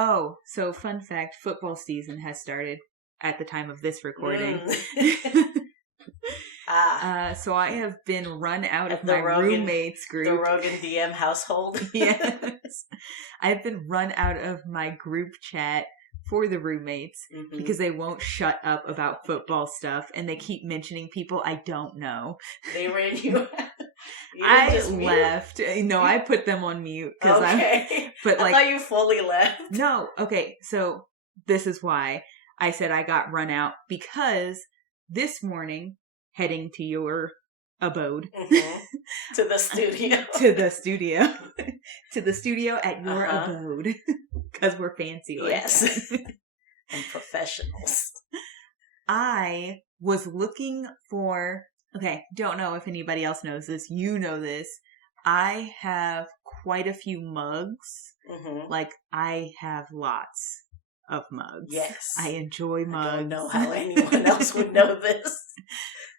Oh, so fun fact, football season has started at the time of this recording. So I have been run out of my roommates group. The Rogan DM household. Yes. I've been run out of my group chat for the roommates because they won't shut up about football stuff and they keep mentioning people I don't know. They ran you out. I left. No, I put them on mute. Okay. But I thought you fully left. No. Okay. So this is why I said I got run out, because this morning, heading to your abode. To the studio. To the studio at your abode. Because we're fancy like that. And professionals. I was looking for... Okay, don't know if anybody else knows this. You know this. I have quite a few mugs. Like, I have lots of mugs. Yes. I enjoy mugs. I don't know how anyone else would know this.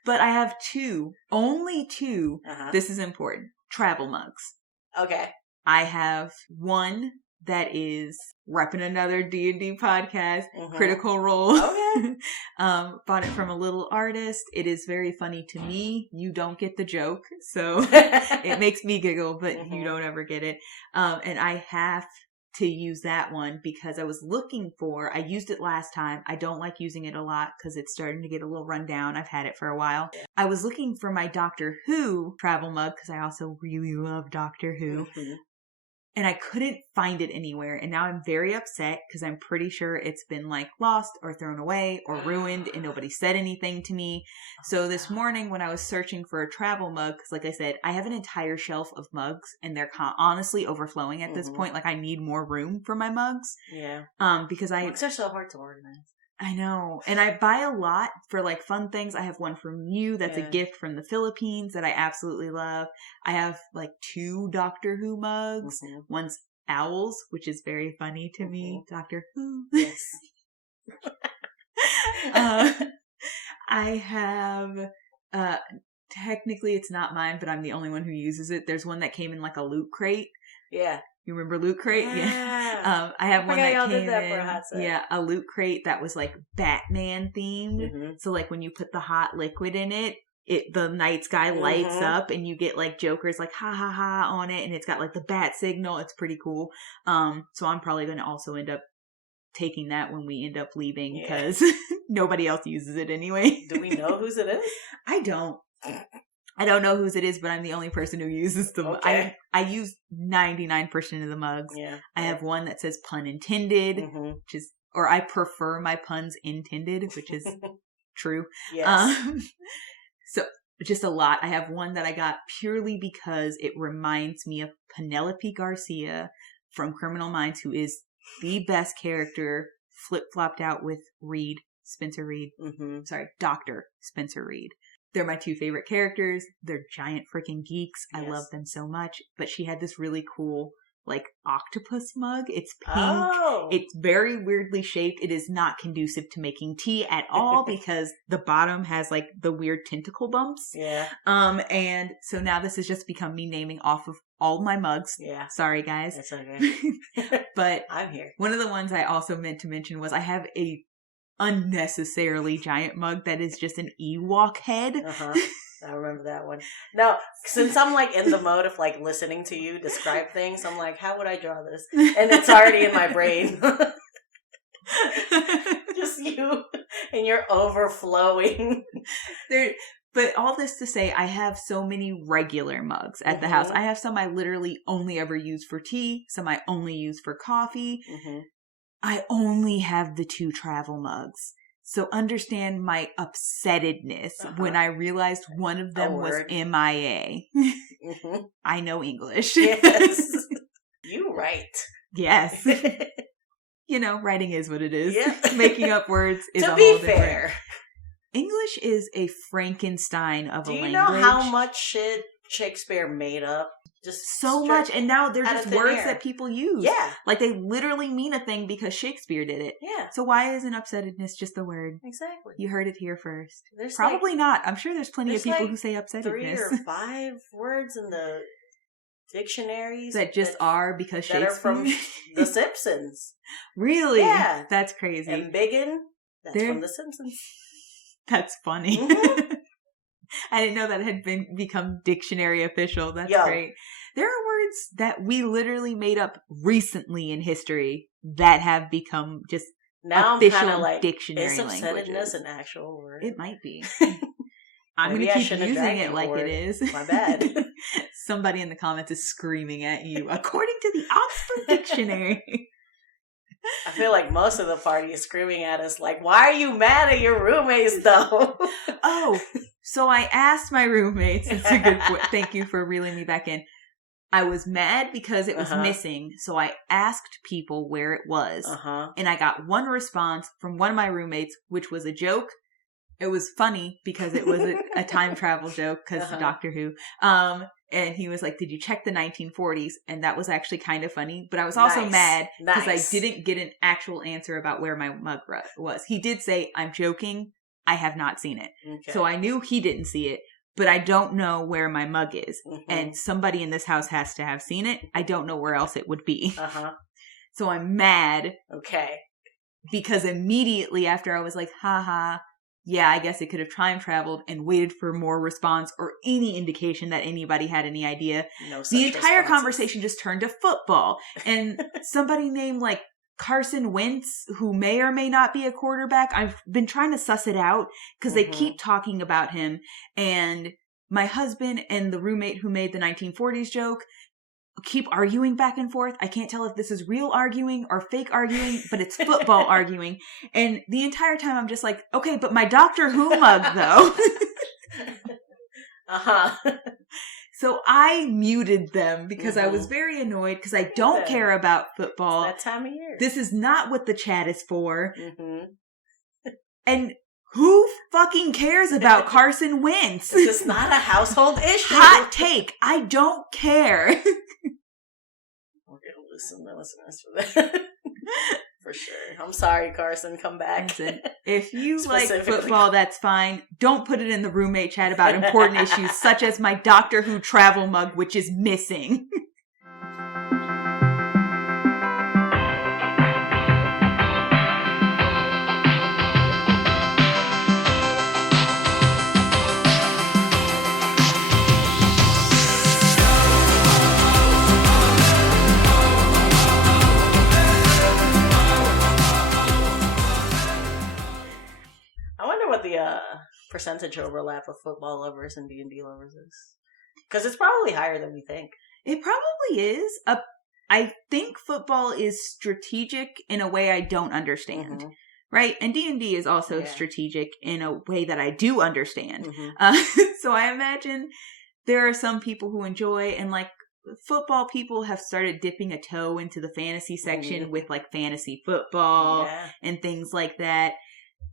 But I have two. Only two. This is important. Travel mugs. Okay. I have one that is repping another D&D podcast, Critical Role. Okay. Bought it from a little artist. It is very funny to me. You don't get the joke, so it makes me giggle, but you don't ever get it. And I have to use that one because I was looking for, I used it last time. I don't like using it a lot because it's starting to get a little run down. I've had it for a while. I was looking for my Doctor Who travel mug because I also really love Doctor Who. And I couldn't find it anywhere. And now I'm very upset because I'm pretty sure it's been like lost or thrown away or ruined and nobody said anything to me. So this morning when I was searching for a travel mug, because like I said, I have an entire shelf of mugs and they're honestly overflowing at this point. Like I need more room for my mugs. Yeah. Because mugs are so hard to organize. I know. And I buy a lot for like fun things. I have one from you that's a gift from the Philippines that I absolutely love. I have like 2 Doctor Who mugs. One's owls, which is very funny to me. Doctor Who. Yes. I have, technically it's not mine, but I'm the only one who uses it. There's one that came in like a loot crate. Yeah. You remember Loot Crate? Yeah. I have one that came in, a Loot Crate that was like Batman themed. So like when you put the hot liquid in it, the night sky lights up and you get like Joker's like ha ha ha on it and it's got like the bat signal. It's pretty cool. So I'm probably going to also end up taking that when we end up leaving because nobody else uses it anyway. Do we know whose it is? I don't know whose it is, but I'm the only person who uses them. Okay. I use 99% of the mugs. Yeah. I have one that says pun intended, which is, or I prefer my puns intended, which is true. Yes. So just a lot. I have one that I got purely because it reminds me of Penelope Garcia from Criminal Minds, who is the best character, flip-flopped out with Spencer Reed. Sorry, Dr. Spencer Reed. They're my 2 favorite characters. They're giant freaking geeks. Yes. I love them so much. But she had this really cool, like, octopus mug. It's pink. Oh. It's very weirdly shaped. It is not conducive to making tea at all because the bottom has, like, the weird tentacle bumps. Yeah. And so now this has just become me naming off of all my mugs. Yeah. Sorry, guys. That's okay. But I'm here. One of the ones I also meant to mention was I have a unnecessarily giant mug that is just an Ewok head. I remember that one. Now, since I'm like in the mode of like listening to you describe things, I'm like, how would I draw this? And it's already in my brain. Just you and you're overflowing. But all this to say, I have so many regular mugs at the house. I have some I literally only ever use for tea, some I only use for coffee. I only have the 2 travel mugs. So understand my upsettedness when I realized one of them was MIA. I know English. Yes. You write. Yes. You know, writing is what it is. Yeah. Making up words is to a be whole different. Fair. English is a Frankenstein of a language. Do you know how much shit Shakespeare made up? Just so much, and now they're just words that people use. Yeah. Like they literally mean a thing because Shakespeare did it. Yeah. So why isn't upsettedness just a word? Exactly. You heard it here first. There's probably not. I'm sure there's plenty of people who say upsettedness. 3 or 5 words in the dictionaries that just are because Shakespeare? That are from The Simpsons. Really? Yeah. That's crazy. And biggin, that's from The Simpsons. That's funny. Mm-hmm. I didn't know that had become dictionary official. That's great. There are words that we literally made up recently in history that have become just now official dictionary languages. Is obsessiveness an actual word? It might be. I'm going to keep using it like it is. My bad. Somebody in the comments is screaming at you, according to the Oxford Dictionary. I feel like most of the party is screaming at us like, why are you mad at your roommates, though? Oh, so I asked my roommates. It's a good point. Thank you for reeling me back in. I was mad because it was missing, so I asked people where it was. And I got one response from one of my roommates, which was a joke. It was funny because it was a time travel joke because Doctor Who. And he was like, did you check the 1940s? And that was actually kind of funny. But I was also mad because I didn't get an actual answer about where my mug was. He did say, I'm joking. I have not seen it. Okay. So I knew he didn't see it. But I don't know where my mug is. Mm-hmm. And somebody in this house has to have seen it. I don't know where else it would be. So I'm mad. Okay. Because immediately after I was like, haha, yeah, I guess it could have time traveled and waited for more response or any indication that anybody had any idea. No such the entire conversation just turned to football. And somebody named like Carson Wentz, who may or may not be a quarterback. I've been trying to suss it out because they keep talking about him. And my husband and the roommate who made the 1940s joke keep arguing back and forth. I can't tell if this is real arguing or fake arguing, but it's football arguing. And the entire time I'm just like, okay, but my Doctor Who mug though. So I muted them because I was very annoyed because I don't care about football. It's that time of year. This is not what the chat is for. And who fucking cares about Carson Wentz? It's not a household issue. Hot take. I don't care. We're going to lose some listeners for that. For sure. I'm sorry, Carson. Come back. Listen, if you like football, that's fine. Don't put it in the roommate chat about important issues such as my Doctor Who travel mug, which is missing. Percentage overlap of football lovers and D&D lovers is? Because it's probably higher than we think. It probably is. I think football is strategic in a way I don't understand. Right? And D&D is also strategic in a way that I do understand. So I imagine there are some people who enjoy, and like football people have started dipping a toe into the fantasy section with like fantasy football and things like that.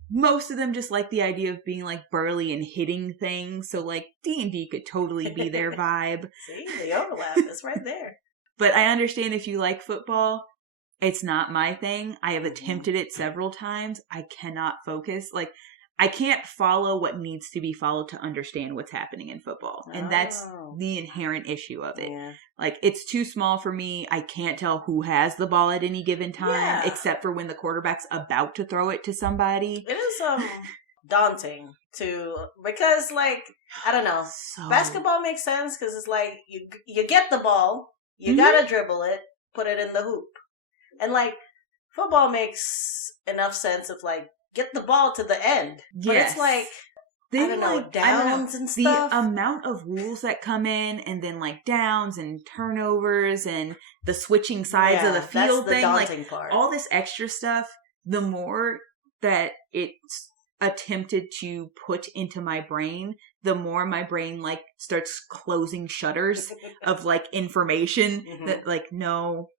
Most of them just like the idea of being like burly and hitting things. So like D&D could totally be their vibe. See, the overlap is right there. But I understand if you like football, it's not my thing. I have attempted it several times. I cannot focus. Like I can't follow what needs to be followed to understand what's happening in football. And that's the inherent issue of it. Yeah. Like, it's too small for me. I can't tell who has the ball at any given time, except for when the quarterback's about to throw it to somebody. It is daunting, too. Because, like, I don't know. Basketball makes sense because it's like, you get the ball, you gotta dribble it, put it in the hoop. And, like, football makes enough sense of, like, get the ball to the end. But it's like, I don't know, downs and stuff. The amount of rules that come in, and then like downs and turnovers and the switching sides of the field thing, like part. All this extra stuff, the more that it's attempted to put into my brain, the more my brain like starts closing shutters of like information that like, no.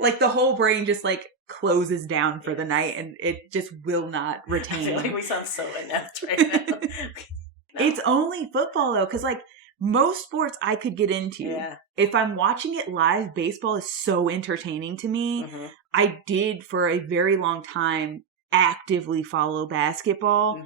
Like the whole brain just like closes down for the night and it just will not retain. I feel like we sound so inept right now. It's only football though, because like most sports I could get into. Yeah. If I'm watching it live, baseball is so entertaining to me. I did for a very long time actively follow basketball.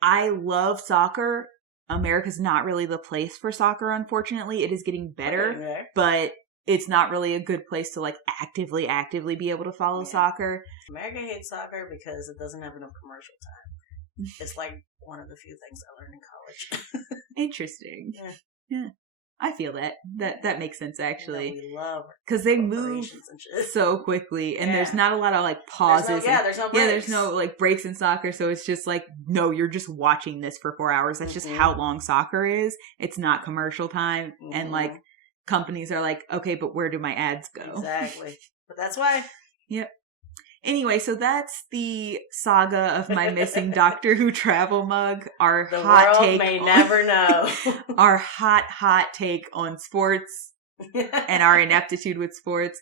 I love soccer. America's not really the place for soccer, unfortunately. It is getting better, but it's not really a good place to like actively be able to follow soccer. America hates soccer because it doesn't have enough commercial time. It's like one of the few things I learned in college. Interesting. Yeah. I feel that makes sense actually. We love because they move so quickly, and there's not a lot of like pauses. There's no breaks. Yeah, there's no like breaks in soccer, so it's just like no, you're just watching this for 4 hours. That's just how long soccer is. It's not commercial time, and like companies are like, okay, but where do my ads go? Exactly, but that's why. Yep. Anyway, so that's the saga of my missing Doctor Who travel mug. Our the hot world take may never know. Our hot take on sports and our ineptitude with sports.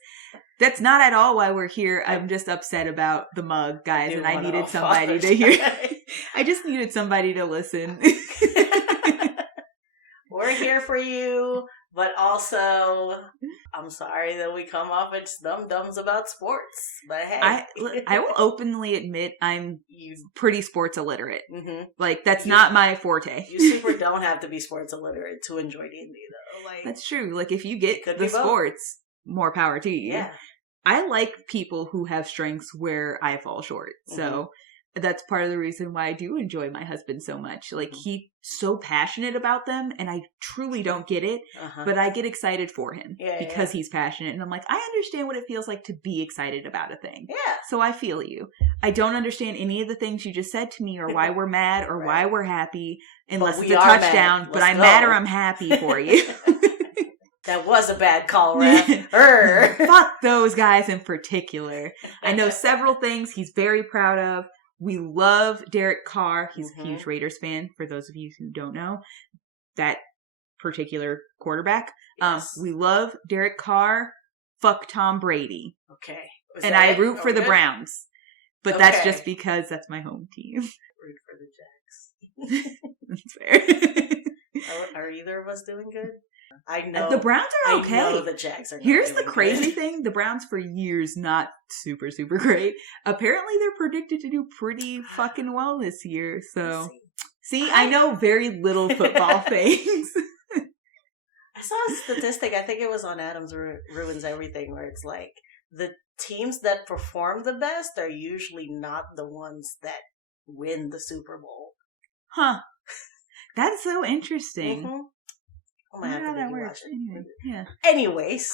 That's not at all why we're here. I'm just upset about the mug, guys, and I needed somebody to hear. I just needed somebody to listen. We're here for you. But also, I'm sorry that we come off as dum-dums about sports. But hey. I will openly admit I'm pretty sports illiterate. Like, that's not my forte. You super don't have to be sports illiterate to enjoy D&D, though. Like, that's true. Like, if you get the sports, more power to you. Yeah. I like people who have strengths where I fall short. So that's part of the reason why I do enjoy my husband so much. Like, he's so passionate about them, and I truly don't get it, but I get excited for him because he's passionate. And I'm like, I understand what it feels like to be excited about a thing. Yeah. So I feel you. I don't understand any of the things you just said to me or why we're mad or why we're happy, unless it's a touchdown, but I'm mad or I'm happy for you. That was a bad call, Ref. Fuck those guys in particular. I know several things he's very proud of. We love Derek Carr. He's a huge Raiders fan, for those of you who don't know. That particular quarterback. Yes. We love Derek Carr. Fuck Tom Brady. Okay. And I root for the Browns. But that's just because that's my home team. Root for the Jags. That's fair. Are either of us doing good? I know. The Browns are okay. I know the Jags are Here's the crazy thing. The Browns for years, not super, super great. Apparently they're predicted to do pretty fucking well this year. So, see, I know very little football things. I saw a statistic. I think it was on Adams Ruins Everything, where it's like the teams that perform the best are usually not the ones that win the Super Bowl. Huh. That's so interesting. Oh my God, that works. Anyway, yeah. Anyways.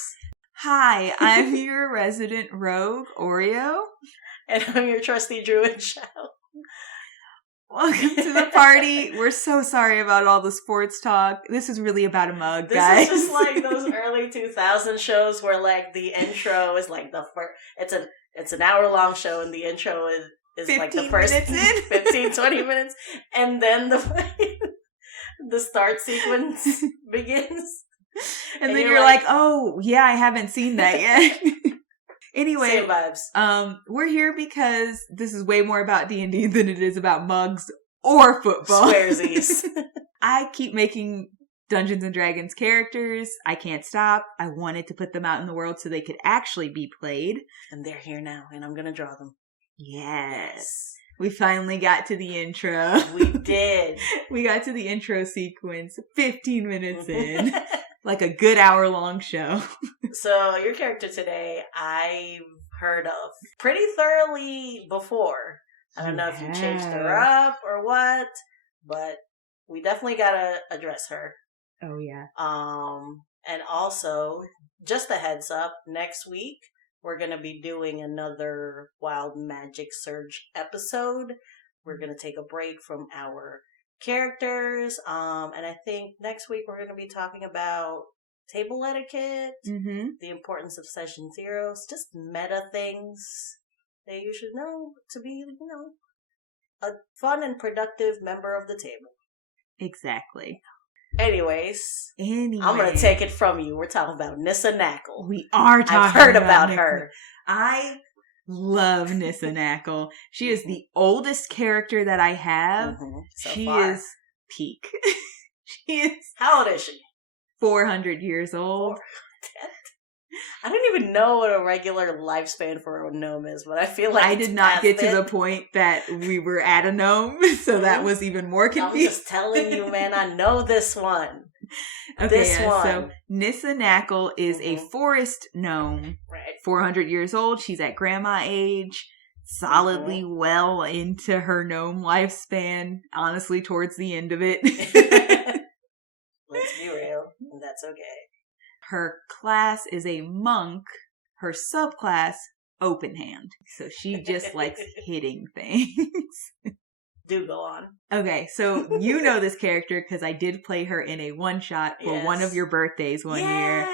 Hi, I'm your resident rogue, Oreo. And I'm your trusty druid, Shao. Welcome to the party. We're so sorry about all the sports talk. This is really about a mug, guys. This is just like those early 2000 shows where like the intro is like the first, it's an hour-long show and the intro is like the first 15, 20 minutes. And then the start sequence begins. And then you're like, oh, yeah, I haven't seen that yet. Anyway, same vibes. We're here because this is way more about D&D than it is about mugs or football. Swearsies. I keep making Dungeons & Dragons characters. I can't stop. I wanted to put them out in the world so they could actually be played. And they're here now, and I'm going to draw them. Yes. We finally got to the intro. We did. We got to the intro sequence 15 minutes in. Like a good hour-long show. So, your character today, I've heard of pretty thoroughly before. I don't know if you changed her up or what, but we definitely gotta address her. Oh, yeah. And also, just a heads up, next week, we're going to be doing another Wild Magic Surge episode. We're going to take a break from our characters. And I think next week we're going to be talking about table etiquette, the importance of session zeros, just meta things that you should know to be, a fun and productive member of the table. Exactly. Anyways, I'm going to take it from you. We're talking about Nissa Nackle. We are talking I've heard about her. I love Nissa Nackle. She is the oldest character that I have. She is peak. She is... How old is she? 400 years old. I don't even know what a regular lifespan for a gnome is, but I feel like I did not get to the point that we were at a gnome, so that was even more confusing. I'm just telling you, man, I know this one. Okay, so Nissa Nackle is a forest gnome, 400 years old. She's at grandma age, solidly well into her gnome lifespan, honestly, towards the end of it. Let's be real, that's okay. Her class is a monk. Her subclass, open hand. So she just likes hitting things. Do go on. Okay, so you know this character because I did play her in a one-shot for one of your birthdays one year.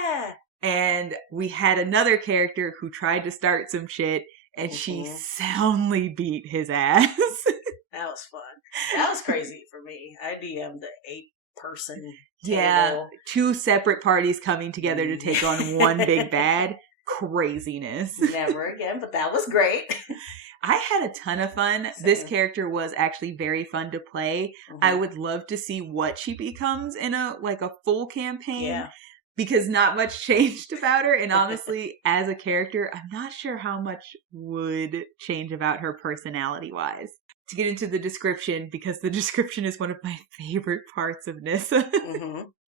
And we had another character who tried to start some shit, and she soundly beat his ass. That was fun. That was crazy for me. I DM'd the 8-person table. Yeah, 2 separate parties coming together to take on one big bad. Craziness. Never again, but that was great. I had a ton of fun. Same. This character was actually very fun to play. I would love to see what she becomes in a full campaign. Yeah. Because not much changed about her. And honestly, as a character, I'm not sure how much would change about her personality-wise. To get into the description, because the description is one of my favorite parts of Nissa.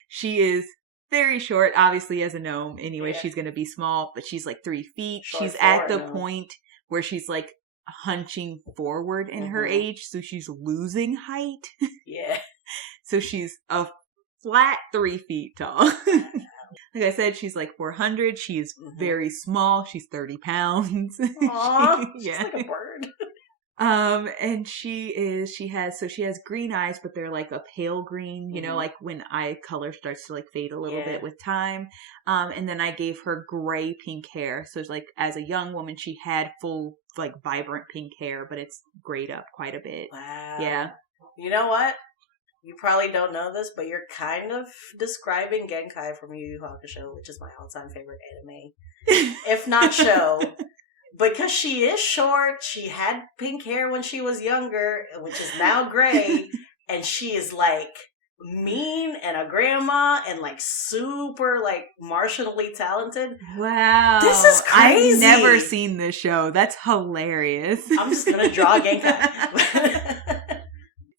She is very short, obviously, as a gnome. Anyway, she's going to be small, but she's 3 feet. She's at the point where she's hunching forward in her age, so she's losing height. Yeah. So she's a flat 3 feet tall. Like I said, she's 400. She is very small. She's 30 pounds. Aww, she's like a bird. And she has green eyes, but they're a pale green, you know, when eye color starts to fade a little bit with time. And then I gave her gray pink hair. So it's as a young woman, she had full, vibrant pink hair, but it's grayed up quite a bit. Wow. Yeah. You know what? You probably don't know this, but you're kind of describing Genkai from Yu Yu Hakusho, which is my all-time favorite anime. If not show. Because she is short, she had pink hair when she was younger, which is now gray, and she is mean and a grandma and super martially talented. Wow. This is crazy. I've never seen this show. That's hilarious. I'm just gonna draw Genkai.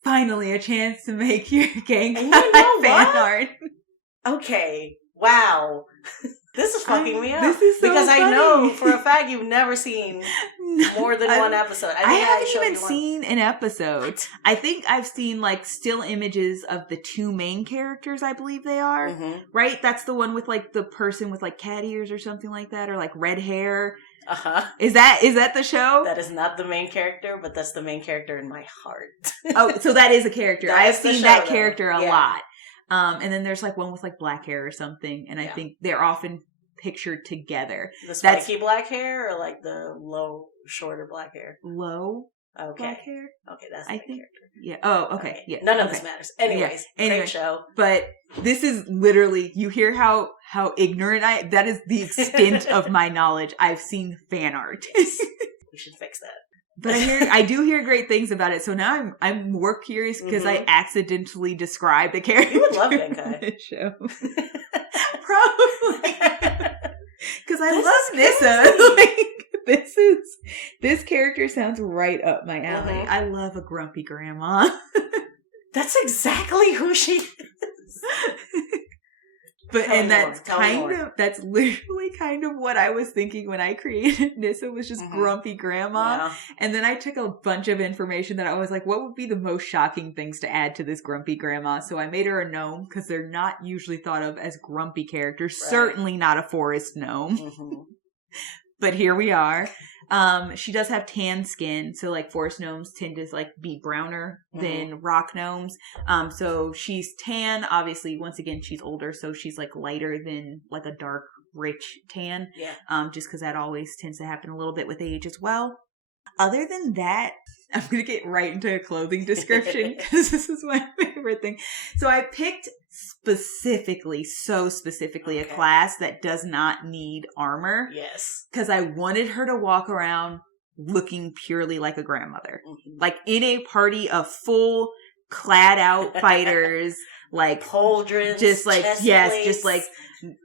Finally, a chance to make your Genkai fan art. Okay. Wow. This is fucking me up. This is so because funny. I know for a fact you've never seen more than one episode. I haven't even seen an episode. What? I think I've seen still images of the 2 main characters, I believe they are. Right? That's the one with the person with cat ears or something like that, or red hair. Is that the show? That is not the main character, but that's the main character in my heart. Oh, so that is a character. I've seen that character a lot. And then there's one with black hair or something, and I think they're often pictured together. The spiky black hair or the low, shorter black hair? Low black hair? Okay, that's the character. Yeah. Oh, okay. Yeah. None of this matters. Anyways, great show. But this is literally, you hear how ignorant that is the extent of my knowledge. I've seen fan art. Yes. We should fix that. But I do hear great things about it. So now I'm more curious because I accidentally described the character. You would love Genkai. Show. Probably. Because I love Nissa. This character sounds right up my alley. I love a grumpy grandma. That's exactly who she is. But that's literally kind of what I was thinking when I created Nissa, was just grumpy grandma. Yeah. And then I took a bunch of information that I was what would be the most shocking things to add to this grumpy grandma? So I made her a gnome, because they're not usually thought of as grumpy characters. Right. Certainly not a forest gnome. But here we are. She does have tan skin, so forest gnomes tend to be browner than rock gnomes. So she's tan. Obviously, once again, she's older, so she's lighter than a dark, rich tan. Yeah. Just because that always tends to happen a little bit with age as well. Other than that, I'm gonna get right into a clothing description because this is my favorite thing. So I picked specifically a class that does not need armor. Yes. Because I wanted her to walk around looking purely like a grandmother. In a party of full clad out fighters, pauldrons, just chest plates, just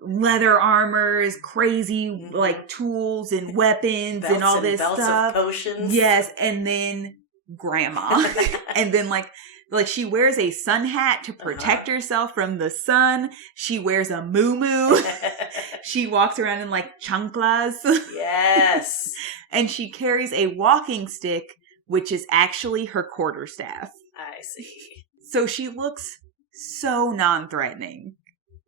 leather armors, crazy like tools and weapons belts and all this belts stuff. Of potions. Yes, and then grandma. And then like she wears a sun hat to protect herself from the sun. She wears a muumuu. She walks around in like chanclas. Yes. And she carries a walking stick, which is actually her quarterstaff. I see. So she looks so non-threatening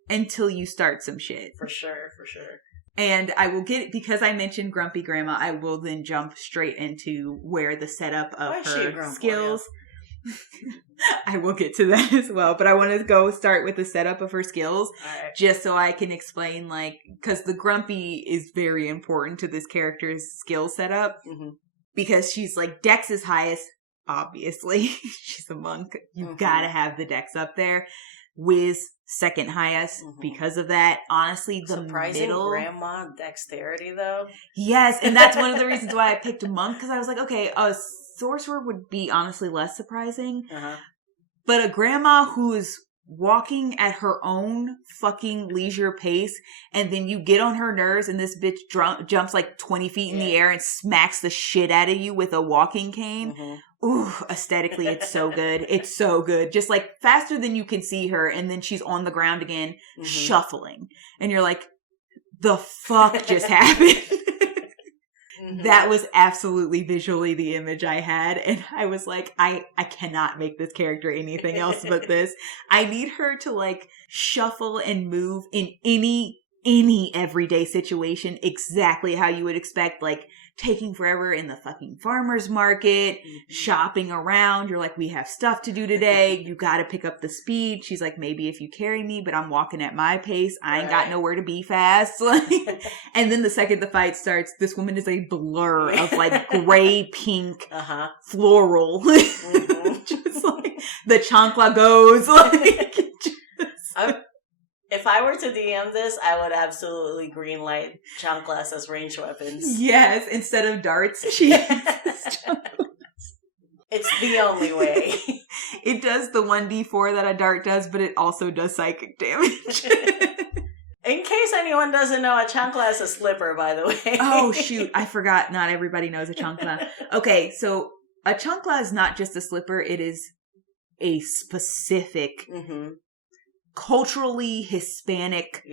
until you start some shit. For sure, for sure. And I will get, because I mentioned Grumpy Grandma, I will then jump straight into where the setup of her skills. I will get to that as well, but I want to go start with the setup of her skills, just so I can explain, like, because the Grumpy is very important to this character's skill setup, because she's like, Dex is highest, obviously. She's a monk. You gotta have the Dex up there. Wiz, second highest because of that. Honestly, the surprising middle... grandma dexterity, though. Yes, and that's one of the reasons why I picked a monk, because I was like, okay, a sorcerer would be honestly less surprising. But a grandma who is walking at her own fucking leisure pace, and then you get on her nerves and this bitch jumps like 20 feet in the air and smacks the shit out of you with a walking cane. Ooh, aesthetically, it's so good. It's so good. Just like faster than you can see her, and then she's on the ground again, shuffling. And you're like, the fuck just happened? That was absolutely visually the image I had. And I was like, I cannot make this character anything else but this. I need her to like shuffle and move in any everyday situation exactly how you would expect, like taking forever in the fucking farmer's market, shopping around. You're like, we have stuff to do today. You got to pick up the speed. She's like, maybe if you carry me, but I'm walking at my pace. I ain't got nowhere to be fast. And then the second the fight starts, this woman is a blur of like gray, pink, floral. Just like the chancla goes. Like, if I were to DM this, I would absolutely greenlight chanclas as ranged weapons. Yes, instead of darts, she uses chanclas. It's the only way. It does the 1d4 that a dart does, but it also does psychic damage. In case anyone doesn't know, a chancla is a slipper, by the way. Oh, shoot. I forgot. Not everybody knows a chancla. Okay, so a chancla is not just a slipper. It is a specific... culturally Hispanic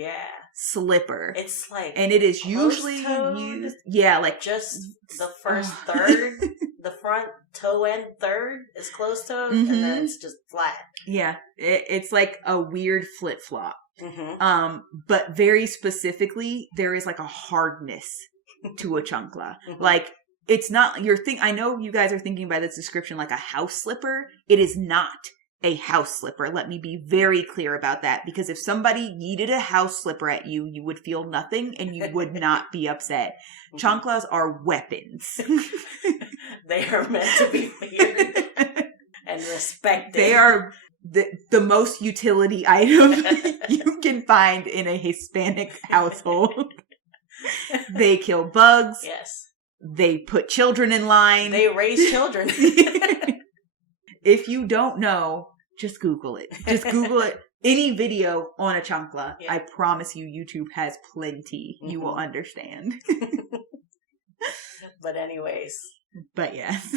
slipper. It's like, and it is usually used, like just the first third, the front toe end third is closed toed, and then it's just flat. Yeah, it's like a weird flip flop. But very specifically, there is like a hardness to a chancla. Like, it's not I know you guys are thinking by this description like a house slipper. It is not a house slipper. Let me be very clear about that, because if somebody yeeted a house slipper at you, you would feel nothing and you would not be upset. Chanclas are weapons. They are meant to be feared and respected. They are the most utility item you can find in a Hispanic household. They kill bugs. Yes. They put children in line. They raise children. If you don't know, just Google it. Just Google it. Any video on a chancla. I promise you, YouTube has plenty. You will understand. But anyways. But yes.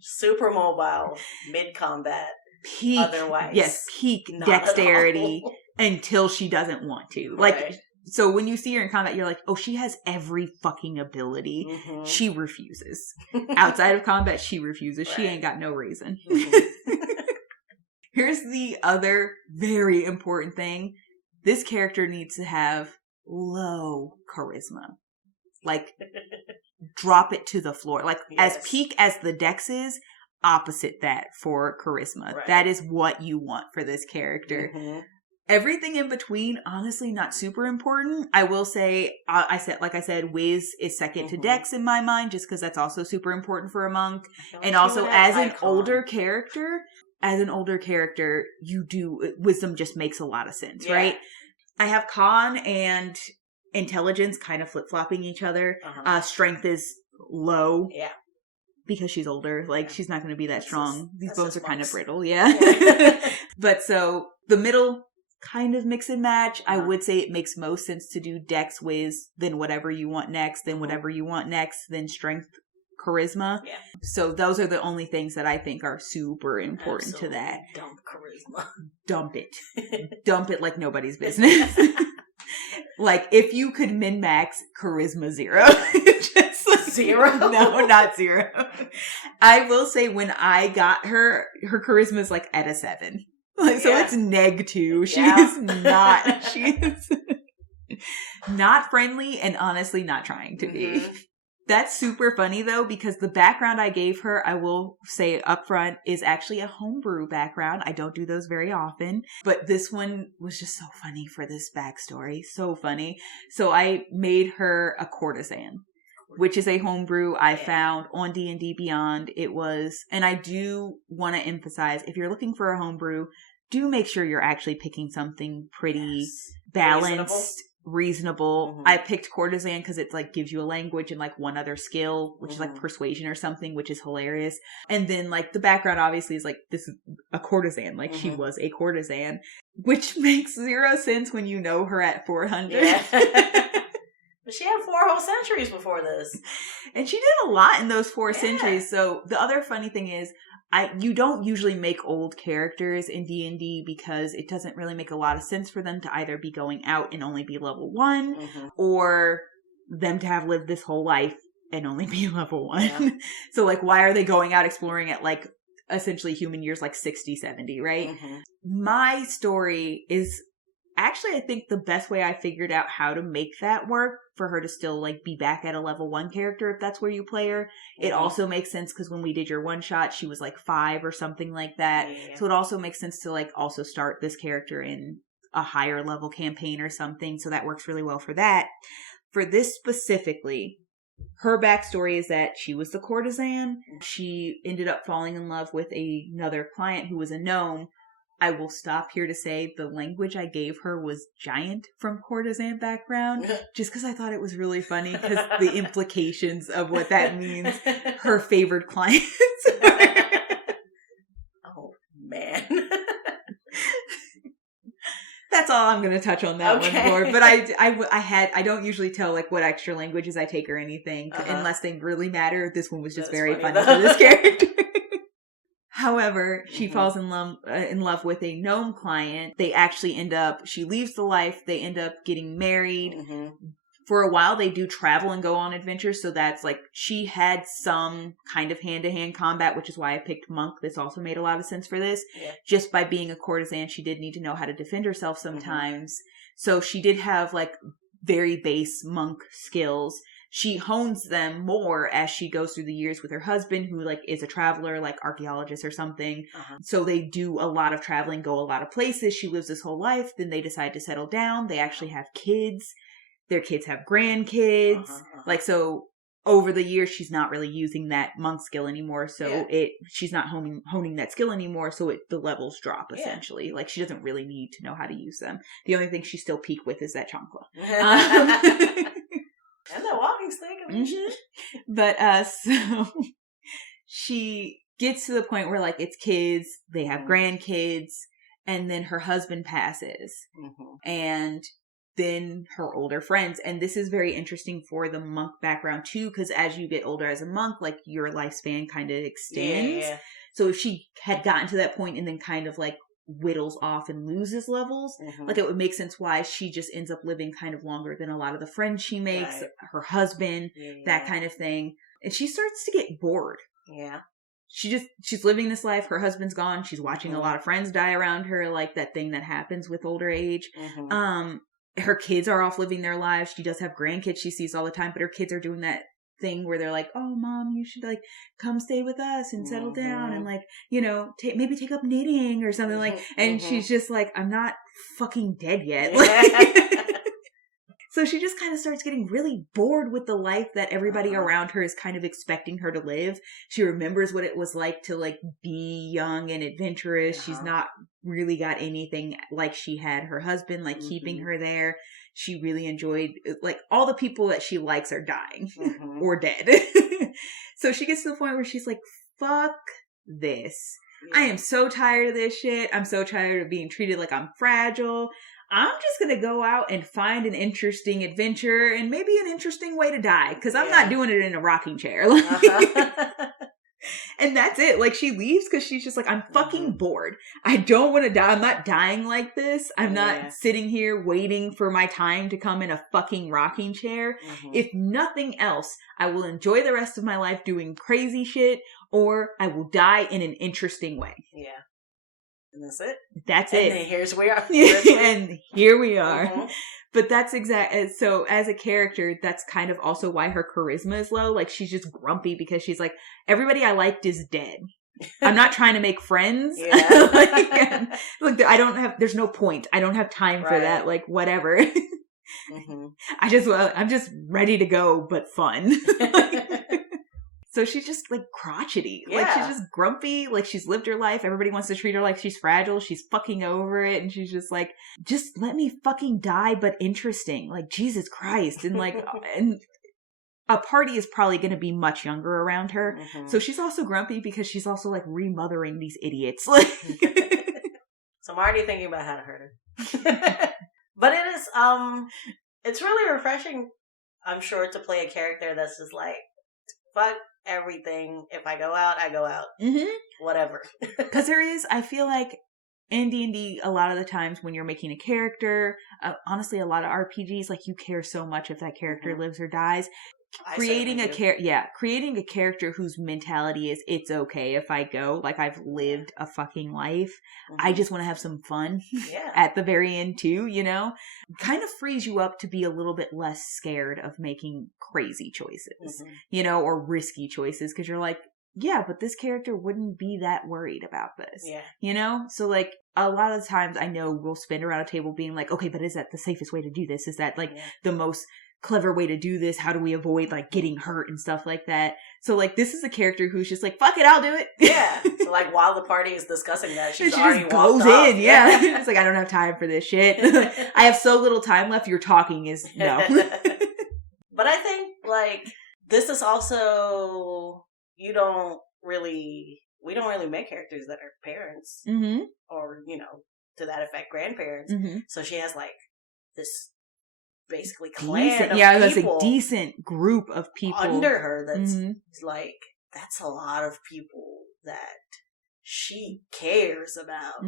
Super mobile, mid-combat. Peak. Otherwise. Yes, peak dexterity until she doesn't want to. Like, so when you see her in combat, you're like, oh, she has every fucking ability. She refuses. Outside of combat, she refuses. She ain't got no reason. Here's the other very important thing. This character needs to have low charisma. Like, drop it to the floor. Like, as peak as the dex is, opposite that for charisma. That is what you want for this character. Everything in between, honestly, not super important. I will say, like I said, Wiz is second to Dex in my mind, just because that's also super important for a monk. And also, as an older character, wisdom just makes a lot of sense, right? I have con and intelligence kind of flip-flopping each other. Strength is low. Yeah. Because she's older. Like, she's not going to be that strong. These bones are kind of brittle, But so, the middle kind of mix and match. I would say it makes most sense to do Dex, Wiz, then whatever you want next, then whatever you want next, then Strength, Charisma. Yeah. So those are the only things that I think are super important to that. Dump Charisma. Dump it. Dump it like nobody's business. Like, if you could min-max Charisma 0. Just like, 0? No, not 0. I will say when I got her Charisma's like at a 7. Like, so it's -2. She is not friendly and honestly not trying to be. That's super funny though, because the background I gave her, I will say up front, is actually a homebrew background. I don't do those very often, but this one was just so funny for this backstory. So funny. So I made her a courtesan, which is a homebrew I found on D&D Beyond. It was, and I do want to emphasize, if you're looking for a homebrew, do make sure you're actually picking something pretty balanced, reasonable. I picked courtesan because it like gives you a language and like one other skill, which is like persuasion or something, which is hilarious. And then like the background obviously is like, this is a courtesan, like she was a courtesan, which makes 0 sense when you know her at 400. Yeah. But she had 4 whole centuries before this. And she did a lot in those 4 centuries. So the other funny thing is, you don't usually make old characters in D&D because it doesn't really make a lot of sense for them to either be going out and only be level 1 or them to have lived this whole life and only be level 1. Yeah. So like, why are they going out exploring at like essentially human years like 60, 70, right? My story is actually, I think the best way I figured out how to make that work for her to still like be back at a level 1 character, if that's where you play her. It also makes sense because when we did your one shot, she was like 5 or something like that. Yeah. So it also makes sense to like also start this character in a higher level campaign or something. So that works really well for that. For this specifically, her backstory is that she was the courtesan. She ended up falling in love with another client who was a gnome. I will stop here to say the language I gave her was giant from courtesan background, just because I thought it was really funny because the implications of what that means. Her favored clients. Oh, man. That's all I'm going to touch on that one for. But I don't usually tell like what extra languages I take or anything unless they really matter. This one was just very funny for this character. However, she falls in love with a gnome client. They actually she leaves the life. They end up getting married. For a while, they do travel and go on adventures. So that's like, she had some kind of hand-to-hand combat, which is why I picked monk. This also made a lot of sense for this. Yeah. Just by being a courtesan, she did need to know how to defend herself sometimes. So she did have like very base monk skills. She hones them more as she goes through the years with her husband, who like is a traveler, like archaeologist or something. So they do a lot of traveling, go a lot of places. She lives this whole life. Then they decide to settle down. They actually have kids. Their kids have grandkids. Like, so over the years, she's not really using that monk skill anymore. So she's not honing that skill anymore. So the levels drop essentially. Like, she doesn't really need to know how to use them. The only thing she's still peak with is that chancla. And the walking stick. But, so she gets to the point where, like, it's kids, they have grandkids, and then her husband passes. And then her older friends. And this is very interesting for the monk background, too, because as you get older as a monk, like, your lifespan kind of extends. Yeah. So if she had gotten to that point and then kind of, like, whittles off and loses levels, like it would make sense why she just ends up living kind of longer than a lot of the friends she makes, her husband, that kind of thing. And she starts to get bored. Yeah. She's living this life. Her husband's gone. She's watching a lot of friends die around her, like that thing that happens with older age. Her kids are off living their lives. She does have grandkids she sees all the time, but her kids are doing that thing where they're like, oh, mom, you should like come stay with us and settle down and like, you know, maybe take up knitting or something like, and she's just like, I'm not fucking dead yet. So she just kind of starts getting really bored with the life that everybody around her is kind of expecting her to live. She remembers what it was like to like be young and adventurous. She's not really got anything like she had her husband, like keeping her there. She really enjoyed, like, all the people that she likes are dying or dead. So she gets to the point where she's like, fuck this. I am so tired of this shit. I'm so tired of being treated like I'm fragile. I'm just going to go out and find an interesting adventure and maybe an interesting way to die. Because I'm not doing it in a rocking chair. And that's it. Like, she leaves because she's just like, I'm fucking bored. I don't want to die. I'm not dying like this. I'm not sitting here waiting for my time to come in a fucking rocking chair. If nothing else, I will enjoy the rest of my life doing crazy shit, or I will die in an interesting way. Yeah. And that's it. That's it. And here's we are. And here we are. But that's so as a character, that's kind of also why her charisma is low. Like, she's just grumpy because she's like, everybody I liked is dead. I'm not trying to make friends. Look, there's no point. I don't have time for that. Like, whatever. I'm just ready to go, but fun. So she's just like crotchety. Yeah. Like, she's just grumpy. Like, she's lived her life. Everybody wants to treat her like she's fragile. She's fucking over it. And she's just like, just let me fucking die, but interesting. Like, Jesus Christ. And like, and a party is probably going to be much younger around her. So she's also grumpy because she's also like remothering these idiots. Like, so I'm already thinking about how to hurt her. But it is, it's really refreshing, I'm sure, to play a character that's just like, fuck everything. If I go out, I go out. Whatever. Because I feel like in D&D, a lot of the times when you're making a character, honestly, a lot of RPGs, like, you care so much if that character lives or dies. Creating a character whose mentality is, it's okay if I go, like, I've lived a fucking life. I just want to have some fun at the very end too, you know? Kind of frees you up to be a little bit less scared of making crazy choices, you know, or risky choices, because you're like, yeah, but this character wouldn't be that worried about this, you know? So, like, a lot of the times I know we'll spin around a table being like, okay, but is that the safest way to do this? Is that, like, the most clever way to do this? How do we avoid, like, getting hurt and stuff like that? So, like, this is a character who's just like, fuck it, I'll do it. Yeah. So, like, while the party is discussing that, she already just goes in. Yeah. It's like, I don't have time for this shit. I have so little time left. Your talking is no. But I think, like, this is also, we don't really make characters that are parents or, you know, to that effect, grandparents. So she has, like, this basically clan of people, that's a decent group of people under her. That's like, that's a lot of people that she cares about.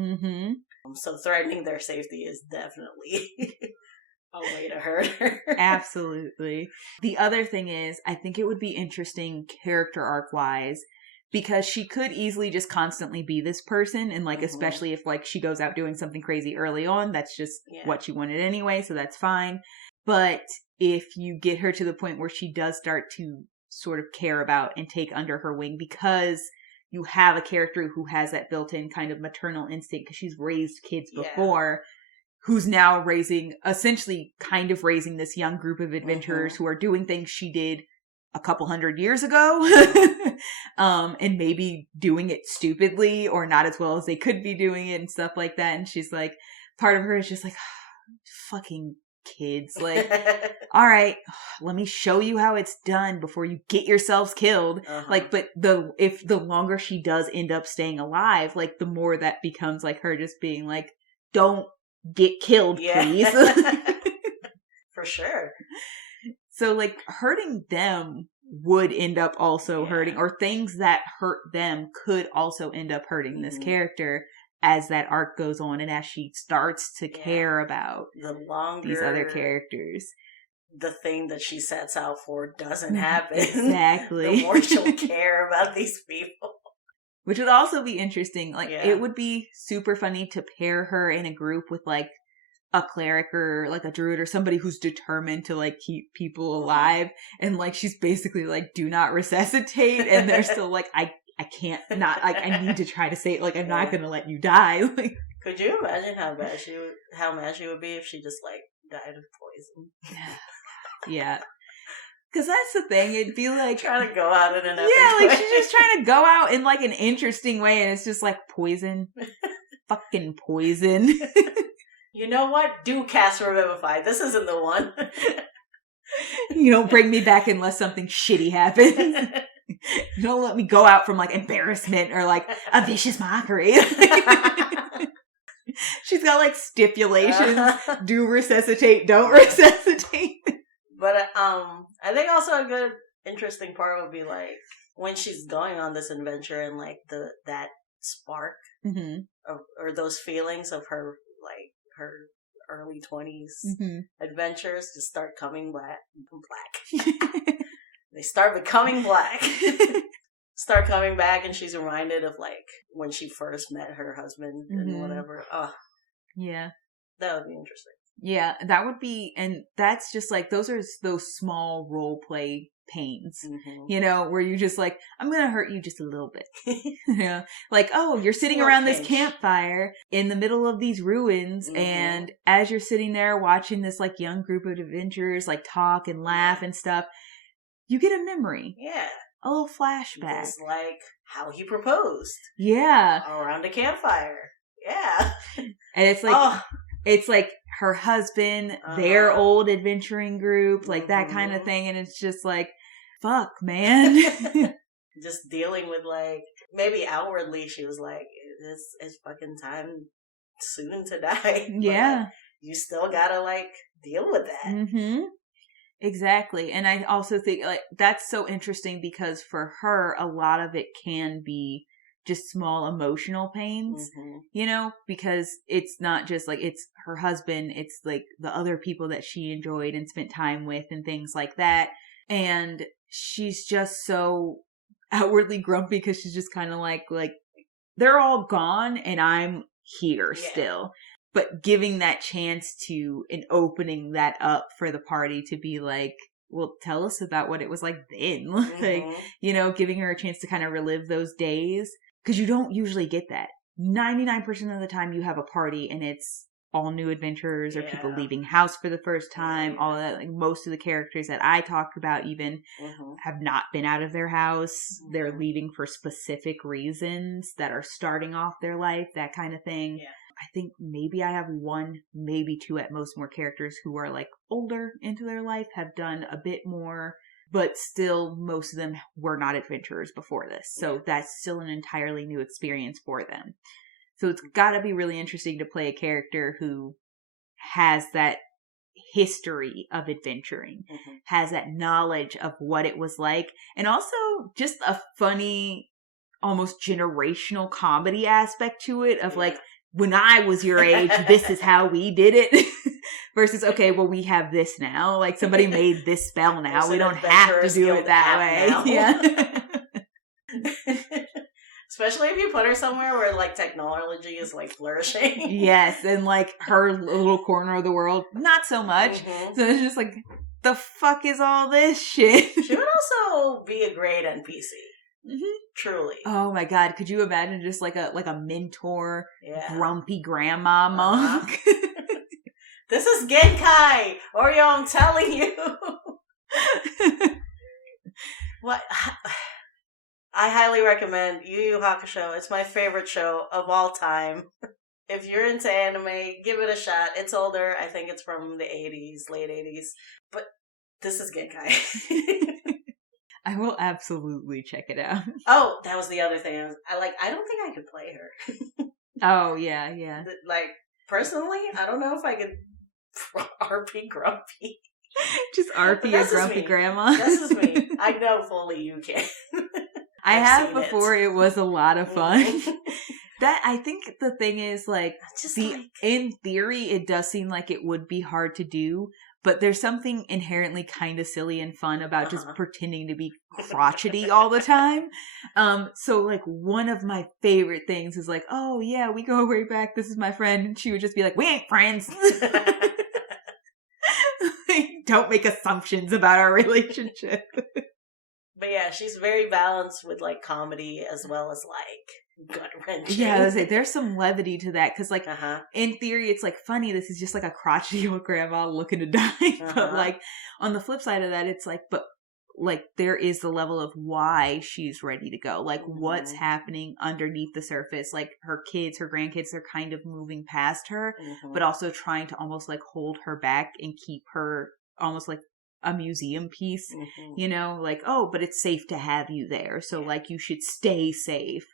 So threatening their safety is definitely a way to hurt her. Absolutely. The other thing is, I think it would be interesting character arc wise, because she could easily just constantly be this person, and like, especially if like she goes out doing something crazy early on, that's just what she wanted anyway, so that's fine. But if you get her to the point where she does start to sort of care about and take under her wing, because you have a character who has that built-in kind of maternal instinct because she's raised kids before, who's now essentially kind of raising this young group of adventurers who are doing things she did a couple 100 years ago, and maybe doing it stupidly or not as well as they could be doing it and stuff like that. And she's like, part of her is just like, fucking kids, like, all right, let me show you how it's done before you get yourselves killed. Like, but if the longer she does end up staying alive, like, the more that becomes like her just being like, don't get killed, please. For sure. So, like, hurting them would end up also hurting, or things that hurt them could also end up hurting this character as that arc goes on and as she starts to care about these other characters. The thing that she sets out for doesn't happen. Exactly. The more she'll care about these people. Which would also be interesting. Like, it would be super funny to pair her in a group with, like, a cleric or, like, a druid or somebody who's determined to, like, keep people alive. And, like, she's basically like, do not resuscitate. And they're still like, I can't not, like, I need to try to say it. Like, I'm not going to let you die. Like, could you imagine how mad she would be if she just, like, died of poison? Yeah. Because that's the thing. It'd be like, trying to go out in an epic way. Like, she's just trying to go out in, like, an interesting way. And it's just like, poison. Fucking poison. You know what? Do cast Revivify. This isn't the one. You don't bring me back unless something shitty happens. Don't let me go out from like embarrassment or like a vicious mockery. She's got like stipulations. Do resuscitate, don't resuscitate. But I think also a good interesting part would be like when she's going on this adventure and like that spark or those feelings of her like her early 20s adventures just start coming black. They start becoming black. Start coming back, and she's reminded of like when she first met her husband and whatever. Oh, yeah, that would be interesting. Yeah, that would be, and that's just like those are those small role play pains, you know, where you just like, I'm gonna hurt you just a little bit. Yeah, like, oh, you're sitting around this campfire in the middle of these ruins, and as you're sitting there watching this like young group of adventurers like talk and laugh and stuff, you get a memory. Yeah. A little flashback. It's like how he proposed. Yeah. Around a campfire. Yeah. And it's like, it's like her husband, their old adventuring group, like that kind of thing. And it's just like, fuck, man. Just dealing with like, maybe outwardly she was like, it's fucking time soon to die. Yeah. Like, you still gotta like deal with that. Exactly. And I also think like that's so interesting because for her, a lot of it can be just small emotional pains, you know, because it's not just like it's her husband, it's like the other people that she enjoyed and spent time with and things like that. And she's just so outwardly grumpy because she's just kind of like they're all gone and I'm here still. But giving that chance to, and opening that up for the party to be like, well, tell us about what it was like then. Like, you know, giving her a chance to kind of relive those days. Because you don't usually get that. 99% of the time you have a party and it's all new adventurers or people leaving house for the first time. All that, like most of the characters that I talked about even have not been out of their house. They're leaving for specific reasons that are starting off their life, that kind of thing. Yeah. I think maybe I have one, maybe two at most more characters who are like older into their life, have done a bit more, but still most of them were not adventurers before this. So that's still an entirely new experience for them. So it's got to be really interesting to play a character who has that history of adventuring, has that knowledge of what it was like, and also just a funny, almost generational comedy aspect to it of like, when I was your age, this is how we did it. Versus, okay, well, we have this now. Like, somebody made this spell now. We don't have to do it that way. Yeah. Especially if you put her somewhere where, like, technology is, like, flourishing. Yes, and, like, her little corner of the world, not so much. So it's just like, the fuck is all this shit? She would also be a great NPC. Truly. Oh my god, could you imagine just like a mentor, grumpy grandma monk? This is Genkai! Oreo, I'm telling you! What? I highly recommend Yu Yu Hakusho. It's my favorite show of all time. If you're into anime, give it a shot. It's older. I think it's from the 80s, late 80s. But this is Genkai. I will absolutely check it out. Oh, that was the other thing. I don't think I could play her. Oh, yeah. Like, personally, I don't know if I could RP Grumpy. Just RP a grumpy grandma. This is me. I know fully you can. I have before. It was a lot of fun. That, I think the thing is, like, in theory, it does seem like it would be hard to do, but there's something inherently kind of silly and fun about just pretending to be crotchety all the time. So, like, one of my favorite things is like, oh, yeah, we go way back. This is my friend. And she would just be like, we ain't friends. Don't make assumptions about our relationship. But yeah, she's very balanced with, like, comedy as well as, like, gut-wrenching. Yeah, I was like, there's some levity to that. Because, like, in theory, it's, like, funny. This is just, like, a crotchety old grandma looking to die. But, like, on the flip side of that, it's, like, but, like, there is the level of why she's ready to go. Like, what's happening underneath the surface. Like, her kids, her grandkids, they're kind of moving past her. But also trying to almost, like, hold her back and keep her almost, like, a museum piece, you know, like, oh, but it's safe to have you there. So like you should stay safe.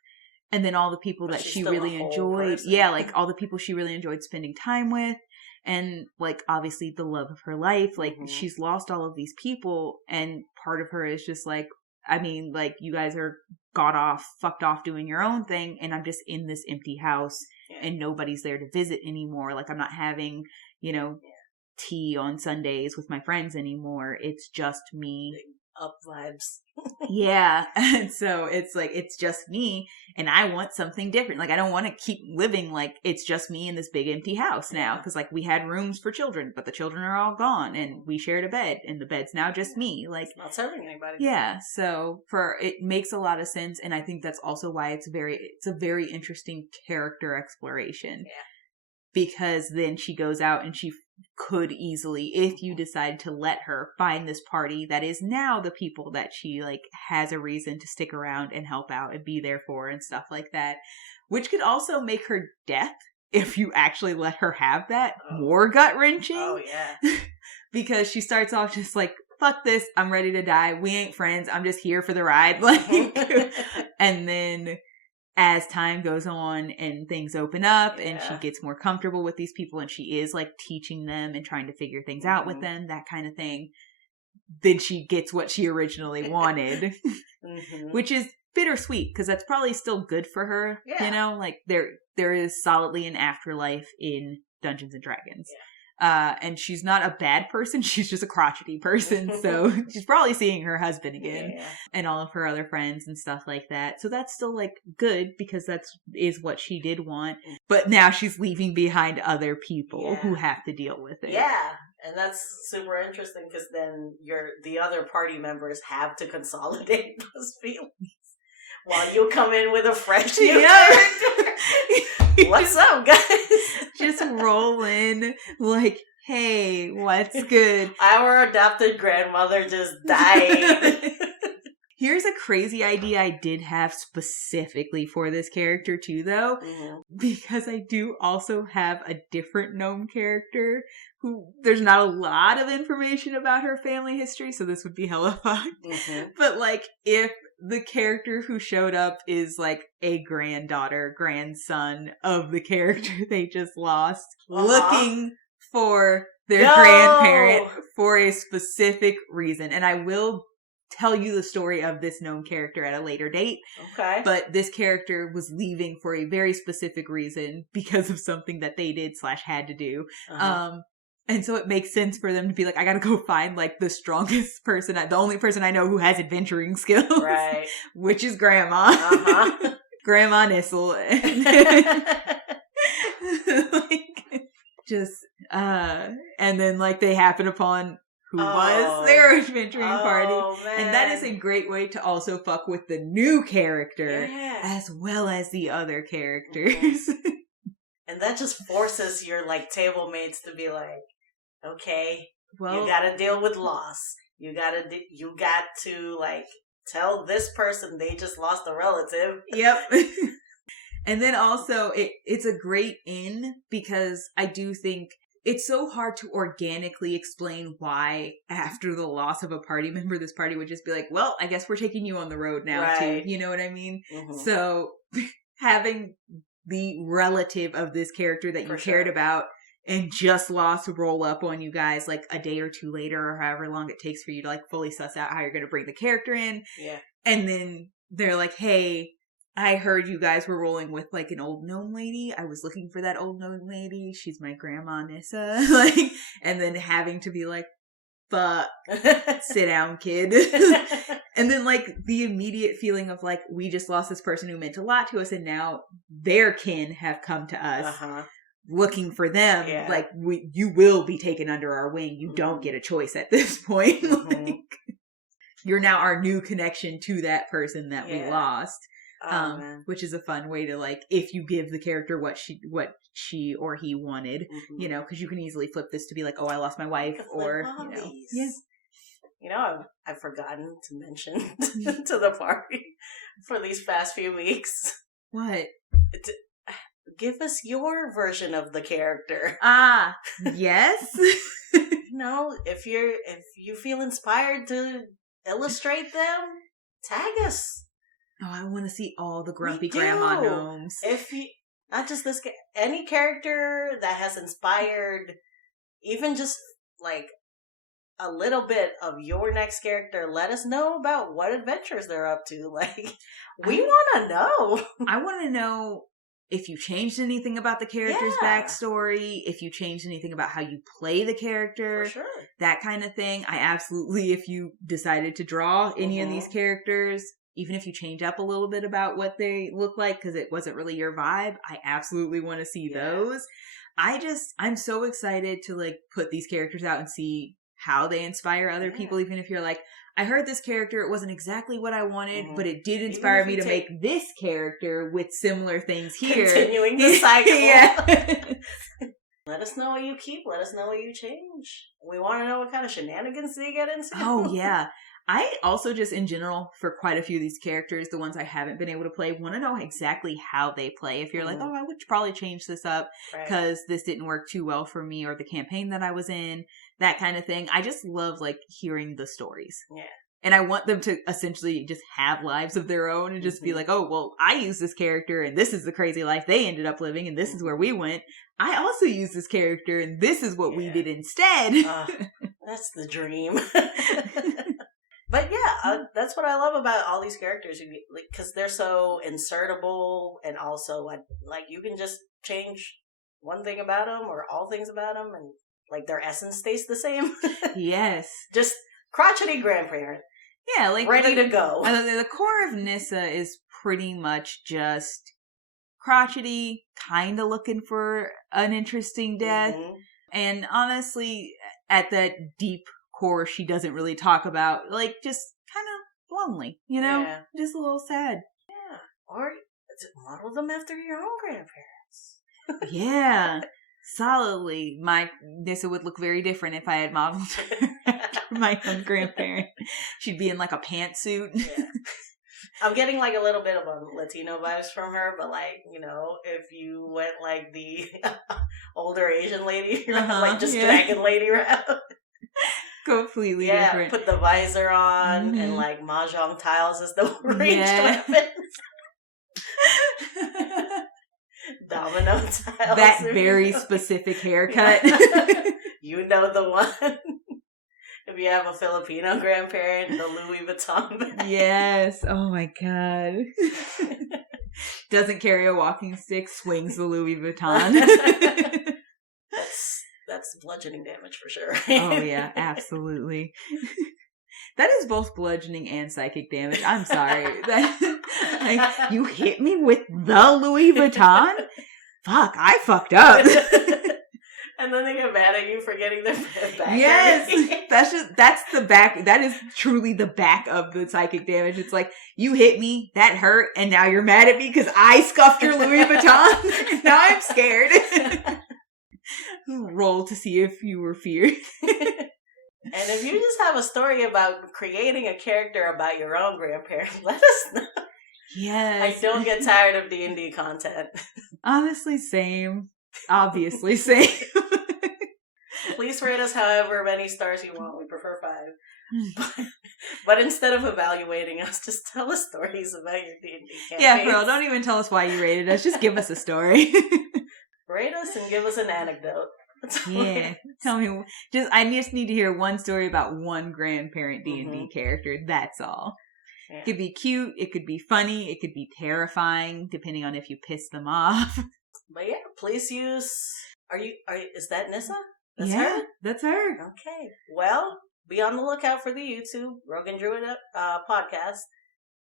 And then all the people that she really enjoyed, like all the people she really enjoyed spending time with. And like, obviously the love of her life, like she's lost all of these people. And part of her is just like, I mean, like you guys are fucked off doing your own thing. And I'm just in this empty house and nobody's there to visit anymore. Like I'm not having, you know, tea on Sundays with my friends anymore. It's just me. Big up vibes. Yeah. And so it's like, it's just me and I want something different. Like I don't want to keep living like it's just me in this big empty house now. Cause like we had rooms for children, but the children are all gone and we shared a bed and the bed's now just me. Like it's not serving anybody. Yeah. So it makes a lot of sense. And I think that's also why it's a very interesting character exploration. Yeah. Because then she goes out and she could easily, if you decide to let her, find this party that is now the people that she like has a reason to stick around and help out and be there for and stuff like that, which could also make her death, if you actually let her have that, more gut-wrenching. Oh yeah. Because she starts off just like, fuck this, I'm ready to die, we ain't friends, I'm just here for the ride, like and then as time goes on and things open up and she gets more comfortable with these people and she is like teaching them and trying to figure things out with them, that kind of thing, then she gets what she originally wanted, which is bittersweet because that's probably still good for her. You know, like there is solidly an afterlife in Dungeons and Dragons. And she's not a bad person. She's just a crotchety person. So she's probably seeing her husband again and all of her other friends and stuff like that. So that's still like good because is what she did want. But now she's leaving behind other people who have to deal with it. Yeah. And that's super interesting because then the other party members have to consolidate those feelings while you come in with a fresh new character. What's up, guys? Just roll in like, hey, what's good? Our adopted grandmother just died. Here's a crazy idea I did have specifically for this character too, though, because I do also have a different gnome character who there's not a lot of information about her family history, so this would be hella fucked. But like, if the character who showed up is like a grandson of the character they just lost, looking for their grandparent for a specific reason. And I will tell you the story of this gnome character at a later date. Okay. But this character was leaving for a very specific reason because of something that they did / had to do. And so it makes sense for them to be like, I gotta go find like the strongest person, the only person I know who has adventuring skills. Right. Which is Grandma. Grandma Nissa. And then like they happen upon who was their adventuring party. Man. And that is a great way to also fuck with the new character as well as the other characters. And that just forces your like table mates to be like, okay, well, you gotta deal with loss. You got to like tell this person they just lost a relative. Yep. And then also it's a great in because I do think it's so hard to organically explain why after the loss of a party member, this party would just be like, well, I guess we're taking you on the road now too. You know what I mean? So having the relative of this character that you cared about and just lost roll up on you guys like a day or two later or however long it takes for you to like fully suss out how you're going to bring the character in. Yeah. And then they're like, hey, I heard you guys were rolling with like an old gnome lady. I was looking for that old gnome lady. She's my grandma Nissa. Like, and then having to be like, fuck, sit down, kid. And then like the immediate feeling of like, we just lost this person who meant a lot to us and now their kin have come to us looking for them. Yeah. Like you will be taken under our wing. You don't get a choice at this point. Like, you're now our new connection to that person that we lost. Which is a fun way to like, if you give the character what she or he wanted, you know, because you can easily flip this to be like, oh, I lost my wife, or you know, you know, I've forgotten to mention to the party for these past few weeks. What? Give us your version of the character. Yes. if you feel inspired to illustrate them, tag us. Oh, I want to see all the grumpy grandma gnomes. If you, not just this, any character that has inspired, even just like a little bit of your next character, let us know about what adventures they're up to. Like, we want to know. I want to know if you changed anything about the character's backstory, if you changed anything about how you play the character, for sure. That kind of thing. I absolutely, if you decided to draw any of these characters, even if you change up a little bit about what they look like because it wasn't really your vibe, I absolutely want to see those. I'm so excited to like put these characters out and see how they inspire other people, even if you're like, I heard this character, it wasn't exactly what I wanted, but it did inspire me to make this character with similar things here. Continuing the cycle. Let us know what you keep. Let us know what you change. We want to know what kind of shenanigans they get into. Oh, yeah. I also just, in general, for quite a few of these characters, the ones I haven't been able to play, want to know exactly how they play. If you're like, oh, I would probably change this up because this didn't work too well for me or the campaign that I was in, that kind of thing. I just love, like, hearing the stories. Yeah. And I want them to essentially just have lives of their own and just be like, oh, well, I use this character and this is the crazy life they ended up living and this is where we went. I also use this character and this is what we did instead. That's the dream. But yeah, that's what I love about all these characters, because they're so insertable, and also like you can just change one thing about them or all things about them, and like their essence stays the same. Yes, just crotchety grandparent. Yeah, like ready to go. The core of Nissa is pretty much just crotchety, kind of looking for an interesting death, and honestly, at that deep core she doesn't really talk about, like, just kind of lonely, just a little sad. Yeah, or model them after your own grandparents. Yeah, solidly. My Nissa would look very different if I had modeled her after my own grandparent. She'd be in like a pantsuit. Yeah. I'm getting like a little bit of a Latino vibes from her, but like, if you went like the older Asian lady, like just dragon lady route. Completely different. Put the visor on and like mahjong tiles as the ranged weapons. Domino tiles. That very specific haircut. You know the one. If you have a Filipino grandparent, the Louis Vuitton bag. Yes. Oh my God. Doesn't carry a walking stick, swings the Louis Vuitton. That's bludgeoning damage for sure. Oh yeah, absolutely. That is both bludgeoning and psychic damage. I'm sorry. You hit me with the Louis Vuitton? Fuck, I fucked up. And then they get mad at you for getting their back. Yes, that's the back. That is truly the back of the psychic damage. It's like, you hit me, that hurt, and now you're mad at me because I scuffed your Louis Vuitton. Now I'm scared. Roll to see if you were feared. And if you just have a story about creating a character about your own grandparent, let us know. Yes. I don't get tired of D&D content. Honestly, same. Obviously, same. Please rate us however many stars you want. We prefer 5. But instead of evaluating us, just tell us stories about your D&D campaigns. Yeah, girl, don't even tell us why you rated us. Just give us a story. Rate us and give us an anecdote. Yeah, tell me. I just need to hear one story about one grandparent D&D character. That's all. Yeah. It could be cute. It could be funny. It could be terrifying, depending on if you piss them off. But yeah, please use. Is that Nissa? That's her? That's her. Okay. Well, be on the lookout for the YouTube Rogan Druid podcast.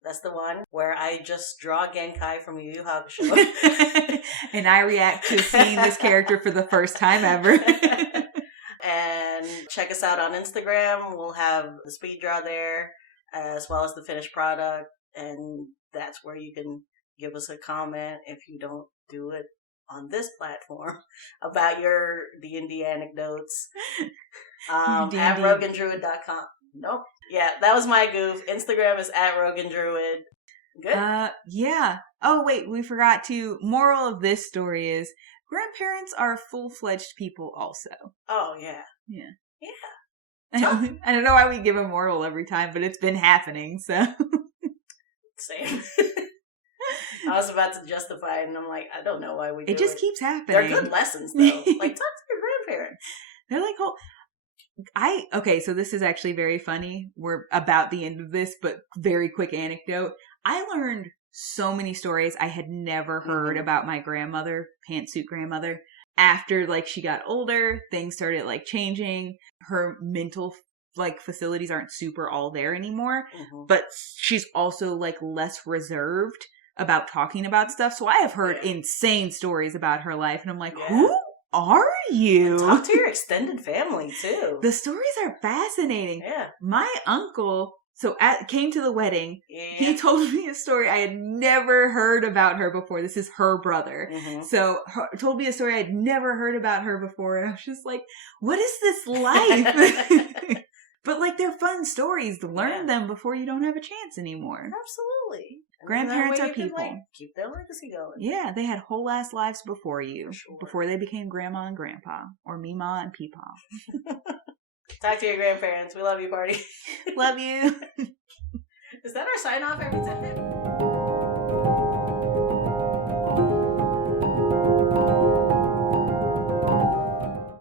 That's the one where I just draw Genkai from Yu Yu Hakusho. And I react to seeing this character for the first time ever. And check us out on Instagram. We'll have the speed draw there, as well as the finished product. And that's where you can give us a comment if you don't do it on this platform about your D&D anecdotes. At RoganDruid.com. Nope. Yeah, that was my goof. Instagram is at RoganDruid. Good? Yeah. Oh, wait, we forgot to. Moral of this story is grandparents are full-fledged people also. Oh, yeah. Yeah. Yeah. I don't know why we give a moral every time, but it's been happening, so. Same. I was about to justify it, and I'm like, I don't know why we do it. It just keeps happening. They're good lessons, though. Like, talk to your grandparents. They're like, okay, so this is actually very funny. We're about the end of this, but very quick anecdote. I learned so many stories I had never heard about my grandmother, pantsuit grandmother. After, like, she got older, things started, like, changing. Her mental, like, facilities aren't super all there anymore. But she's also, like, less reserved about talking about stuff. So I have heard insane stories about her life. And I'm like, who are you? And talk to your extended family, too. The stories are fascinating. Yeah. My uncle... came to the wedding. Yeah. He told me a story I had never heard about her before. This is her brother. So told me a story I'd never heard about her before. And I was just like, what is this life? But like, they're fun stories. Learn them before you don't have a chance anymore. Absolutely. Grandparents are people. Can, like, keep their legacy going. Yeah, they had whole ass lives before you. Sure. Before they became grandma and grandpa. Or Mima and Peepaw. Talk to your grandparents. We love you, party. Love you. Is that our sign off every time?